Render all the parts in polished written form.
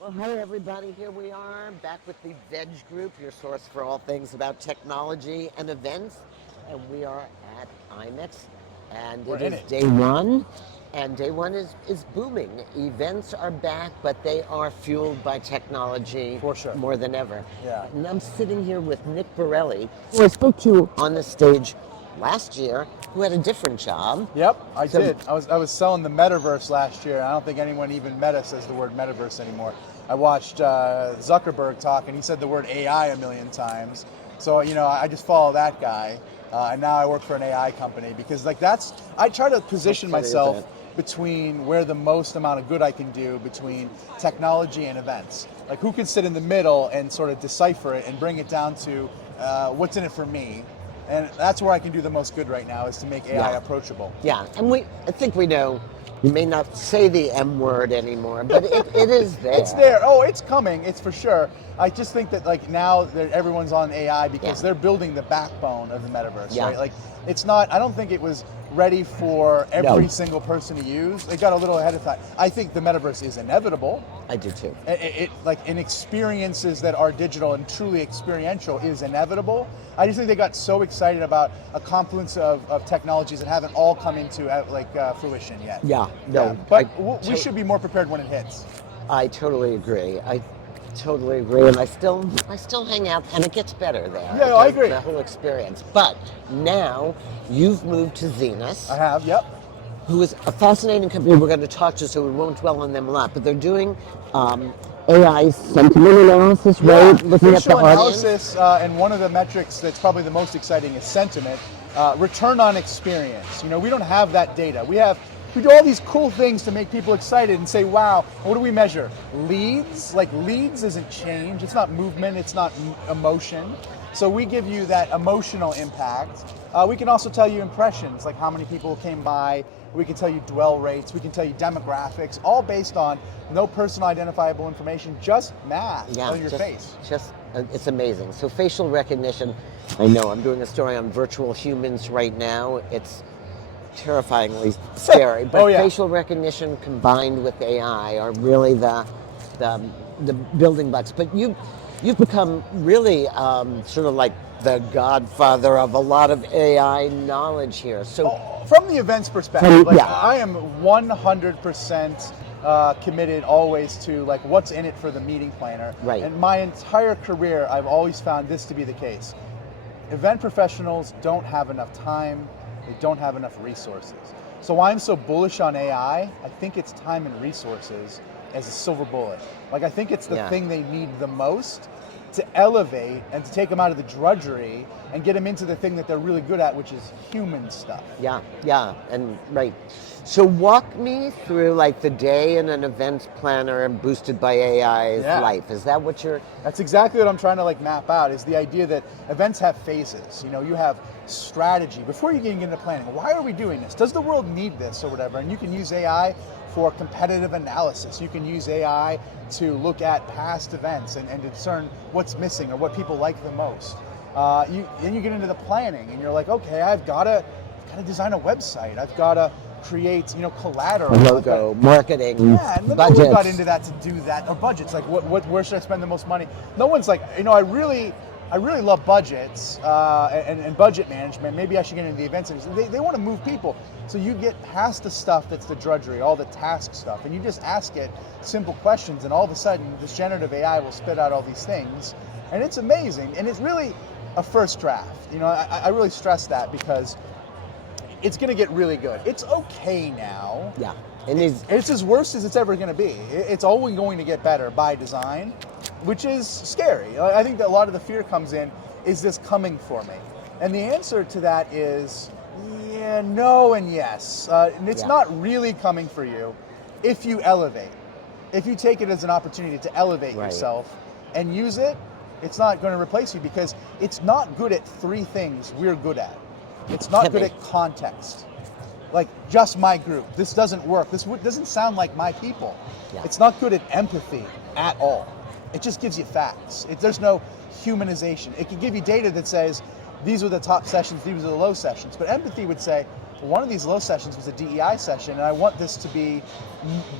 Well, hi everybody. Here we are back with the Veg Group, your source for all things about technology and events. And we are at IMEX, and We're it in is it. day one. And day one is booming. Events are back, but they are fueled by technology For sure. more than ever. Yeah. And I'm sitting here with Nick Borelli, who I spoke to on the stage last year, who had a different job. Yep, I So, did. I was selling the metaverse last year. I don't think anyone even meta says the word metaverse anymore. I watched Zuckerberg talk, and he said the word AI a million times. So I just follow that guy, and now I work for an AI company because I try to how position funny is that? myself between where the most amount of good I can do between technology and events. Like who can sit in the middle and sort of decipher it and bring it down to what's in it for me. And that's where I can do the most good right now is to make AI Yeah. approachable. Yeah, and I think we know you may not say the M word anymore, but it is It's there. there. Oh, it's coming. It's for sure. I just think that like now that everyone's on AI because Yeah, they're building the backbone of the metaverse, yeah. right? Like it's not. I don't think it was ready for No, every single person to use. They got a little ahead of time. I think the metaverse is inevitable. I do too. It like in experiences that are digital and truly experiential is inevitable. I just think they got so excited about a confluence of technologies that haven't all come into fruition yet. Yeah, Yeah, no, but we should be more prepared when it hits. I totally agree. I totally agree, and I still hang out, and it gets better there. Yeah, It no, I does agree. the whole experience. But now you've moved to I Zenus, have. Yep. who is a fascinating company we're going to talk to, so we won't dwell on them a lot. But they're doing AI sentiment analysis, Yeah, right? Looking at the facial audience. analysis, and one of the metrics that's probably the most exciting is sentiment, return on experience. We don't have that data. We do all these cool things to make people excited and say, wow. What do we measure? Leads? Like leads isn't change. It's not movement. It's not emotion. So we give you that emotional impact. We can also tell you impressions, like how many people came by. We can tell you dwell rates. We can tell you demographics, all based on no personal identifiable information, just math Yeah, on your face. just it's amazing. So facial recognition. I know I'm doing a story on virtual humans right now. It's terrifyingly scary, Oh but yeah. facial recognition combined with AI are really the the building blocks. But you've become really sort of like the godfather of a lot of AI knowledge here. So From the events perspective, like yeah, I am 100% committed always to like what's in it for the meeting planner. right. And my entire career, I've always found this to be the case. Event professionals don't have enough time, they don't have enough resources. So why I'm so bullish on AI, I think it's time and resources as a silver bullet. Like I think it's the Yeah. thing they need the most to elevate and to take them out of the drudgery and get them into the thing that they're really good at, which is human stuff. Yeah, yeah, and right. So walk me through like the day in an events planner boosted by AI's Yeah. life. Is that what you're? That's exactly what I'm trying to like map out is the idea that events have phases. You have strategy before you even get into planning. Why are we doing this? Does the world need this or whatever? And you can use AI for competitive analysis. You can use AI to look at past events and discern what's missing or what people like the most. Then you get into the planning and you're like, okay, I've got to design a website. I've got to create, collateral. Logo, marketing, Yeah, and no one got into that to do that. Or budgets, like where should I spend the most money? No one's like, I really love budgets and budget management. Maybe I should get into the events industry. They want to move people. So you get past the stuff that's the drudgery, all the task stuff, and you just ask it simple questions, and all of a sudden this generative AI will spit out all these things. And it's amazing. And it's really a first draft. I really stress that because it's going to get really good. It's okay now. Yeah, and It's as worse as it's ever going to be. It's always going to get better by design, which is scary. I think that a lot of the fear comes in, is this coming for me? And the answer to that is, yeah, no, and yes. And it's yeah, not really coming for you if you elevate. If you take it as an opportunity to elevate right. yourself and use it, it's not going to replace you because it's not good at three things we're good at. It's not good at context. Like just my group. This doesn't work. This doesn't sound like my people. Yeah. It's not good at empathy at all. It just gives you facts. There's no humanization. It can give you data that says these are the top sessions, these are the low sessions. But empathy would say, one of these low sessions was a DEI session, and I want this to be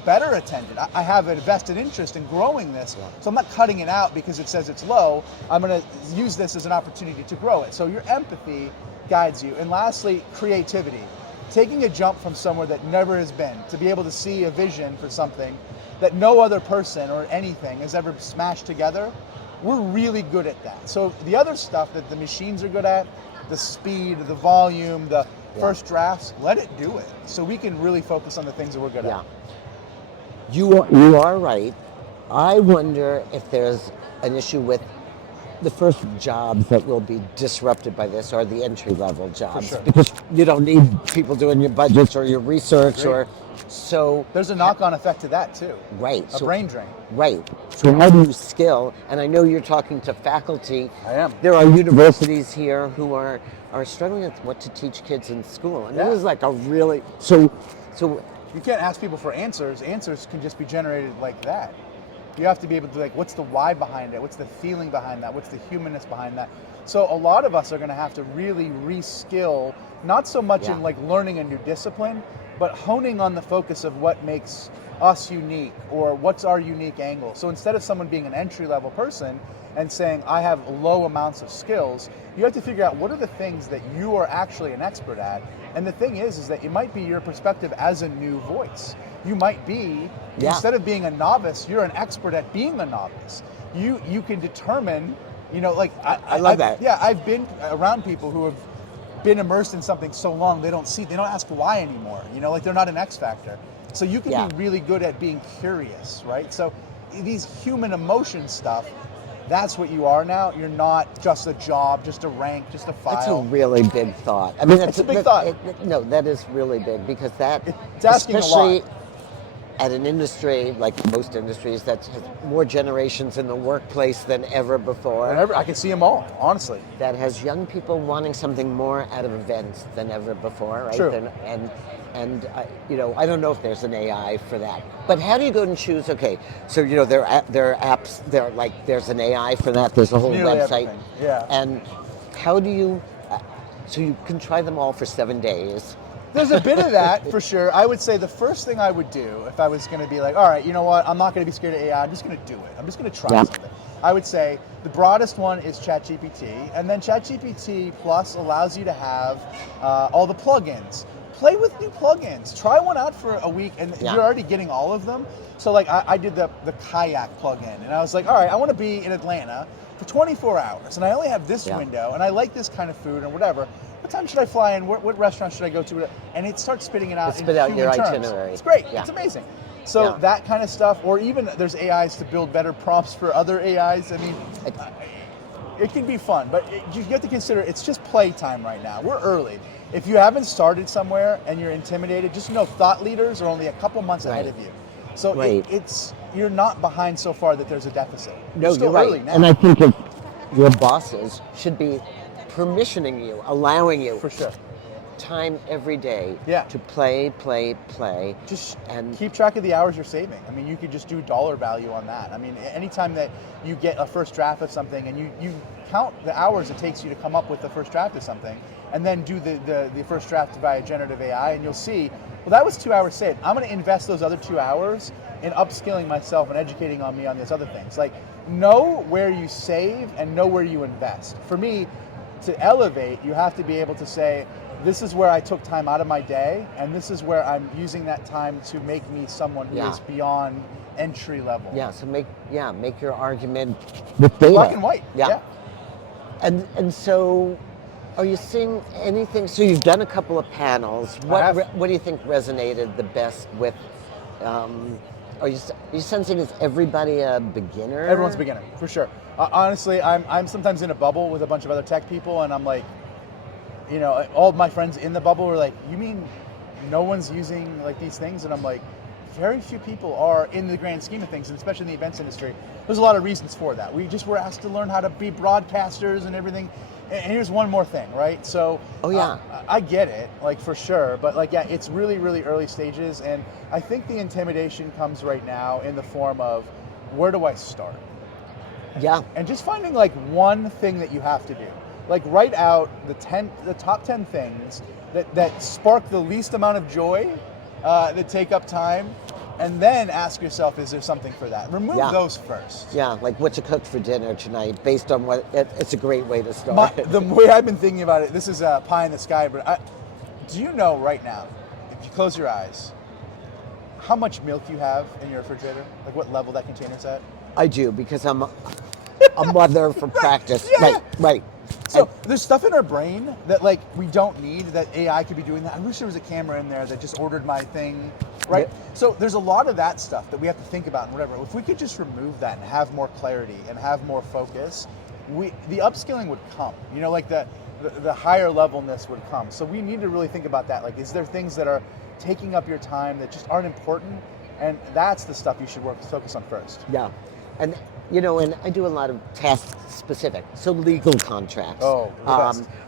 better attended. I have a vested interest in growing this, so I'm not cutting it out because it says it's low. I'm going to use this as an opportunity to grow it. So your empathy guides you. And lastly, creativity. Taking a jump from somewhere that never has been, to be able to see a vision for something that no other person or anything has ever smashed together. We're really good at that. So the other stuff that the machines are good at, the speed, the volume, the first drafts, let it do it. So we can really focus on the things that we're good at. You are right. I wonder if there's an issue with the first jobs that will be disrupted by this are the entry-level jobs. sure. Because you don't need people doing your budgets or your research or so. There's a knock-on effect to that too. Right. A brain drain. Right. So how do you skill? And I know you're talking to faculty. I am. There are universities here who are struggling with what to teach kids in school. And it is like a really so you can't ask people for answers. Answers can just be generated like that. You have to be able to what's the why behind it? What's the feeling behind that? What's the humanness behind that? So a lot of us are going to have to really reskill, not so much in like learning a new discipline, but honing on the focus of what makes us unique or what's our unique angle. So instead of someone being an entry-level person and saying, I have low amounts of skills, you have to figure out what are the things that you are actually an expert at. And the thing is that it might be your perspective as a new voice. You might be, instead of being a novice, you're an expert at being a novice. You can determine, like I love that. Yeah, I've been around people who have been immersed in something so long they don't ask why anymore. Like they're not an X factor. So you can be really good at being curious, right? So these human emotion stuff, that's what you are now. You're not just a job, just a rank, just a file. That's a really big thought. I mean, it's a big thought. No, that is really big because it's asking especially a lot. At an industry like most industries that has more generations in the workplace than ever before. I can see them all, honestly. That has young people wanting something more out of events than ever before, right? True. And I don't know if there's an AI for that. But how do you go and choose? Okay, so there are apps. There's an AI for that. There's a whole website. Everything. Yeah. And how do you? So you can try them all for 7 days. There's a bit of that for sure. I would say the first thing I would do if I was going to be like, all right, you know what? I'm not going to be scared of AI. I'm just going to do it. I'm just going to try something. I would say the broadest one is ChatGPT, and then ChatGPT Plus allows you to have all the plugins. Play with new plugins. Try one out for a week, and you're already getting all of them. So like I did the kayak plugin, and I was like, all right, I want to be in Atlanta for 24 hours, and I only have this window, and I like this kind of food and whatever. What time should I fly in? What restaurant should I go to? And it starts spitting it out in human your terms. itinerary. It's great. Yeah. It's amazing. So that kind of stuff, or even there's AIs to build better prompts for other AIs. I mean, it can be fun, but you have to consider it's just playtime right now. We're early. If you haven't started somewhere and you're intimidated, just know thought leaders are only a couple months ahead of you. So it's you're not behind so far that there's a deficit. No, you're right. Early now. And I think if your bosses should be permissioning you, allowing you for sure time every day to play. Just keep track of the hours you're saving. I mean, you could just do dollar value on that. I mean, anytime that you get a first draft of something and you count the hours it takes you to come up with the first draft of something and then do the first draft via generative AI, and you'll see, well, that was 2 hours saved. I'm going to invest those other 2 hours in upskilling myself and educating on me on these other things. Like, know where you save and know where you invest. For me, to elevate, you have to be able to say, this is where I took time out of my day, and this is where I'm using that time to make me someone who is beyond entry level. Yeah, so make your argument with data. Black and white. Yeah. And so are you seeing anything? So you've done a couple of panels. What do you think resonated the best with are you sensing is everybody a beginner? Everyone's a beginner, for sure. Honestly, I'm sometimes in a bubble with a bunch of other tech people, and I'm like, all of my friends in the bubble are like, you mean no one's using like these things? And I'm like, very few people are in the grand scheme of things, and especially in the events industry. There's a lot of reasons for that. We just were asked to learn how to be broadcasters and everything. And here's one more thing, right? So I get it, like, for sure, but like, it's really, really early stages, and I think the intimidation comes right now in the form of, where do I start? Yeah. And just finding like one thing that you have to do. Like write out the top 10 things that spark the least amount of joy, that take up time, and then ask yourself, is there something for that? Remove those first. Yeah, like what you cooked for dinner tonight, based on what, it's a great way to start. The way I've been thinking about it, this is pie in the sky, but do you know right now, if you close your eyes, how much milk you have in your refrigerator? Like what level that container's at? I do, because I'm a mother for practice. Yeah. Right. So there's stuff in our brain that like we don't need, that AI could be doing that. I wish there was a camera in there that just ordered my thing, right? Yeah. So there's a lot of that stuff that we have to think about and whatever. If we could just remove that and have more clarity and have more focus, the upskilling would come. You know, like the higher levelness would come. So we need to really think about that. Like, is there things that are taking up your time that just aren't important? And that's the stuff you should focus on first. Yeah. And you know, and I do a lot of task specific, so legal contracts,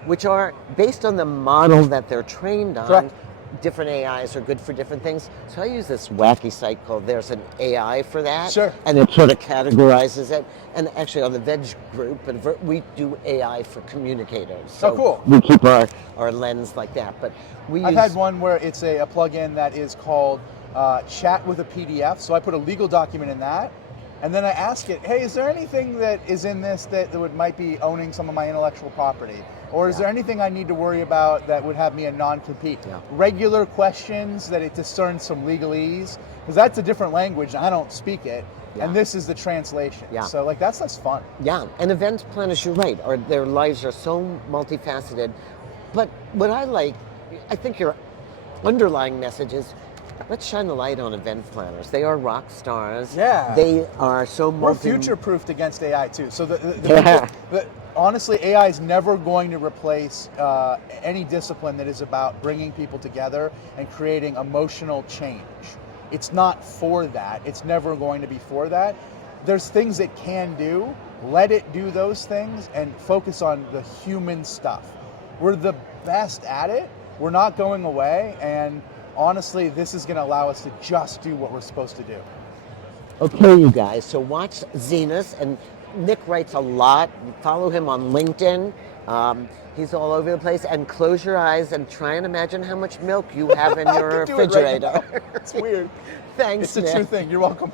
which are based on the model that they're trained on. Correct. Different AIs are good for different things. So I use this wacky site called There's an AI for that. Sure. And it sort of categorizes it. And actually on the Veg group, we do AI for communicators. So cool. We keep our lens like that. But I've had one where it's a plugin that is called Chat with a PDF. So I put a legal document in that. And then I ask it, hey, is there anything that is in this that might be owning some of my intellectual property? Or is there anything I need to worry about that would have me a non-compete? Yeah. Regular questions that it discerns some legalese, because that's a different language, I don't speak it, and this is the translation. Yeah. So like that's fun. Yeah, and event planners, you're right, their lives are so multifaceted. But what I think your underlying message is, let's shine the light on event planners. They are rock stars. Yeah. They are so We're future-proofed against AI too. So honestly, AI is never going to replace any discipline that is about bringing people together and creating emotional change. It's not for that. It's never going to be for that. There's things it can do. Let it do those things and focus on the human stuff. We're the best at it. We're not going away, and honestly, this is going to allow us to just do what we're supposed to do. Okay, you guys, so watch Zenus, and Nick writes a lot. Follow him on LinkedIn. He's all over the place. And close your eyes and try and imagine how much milk you have in your refrigerator. Right, it's weird. Thanks, It's a true thing. You're welcome.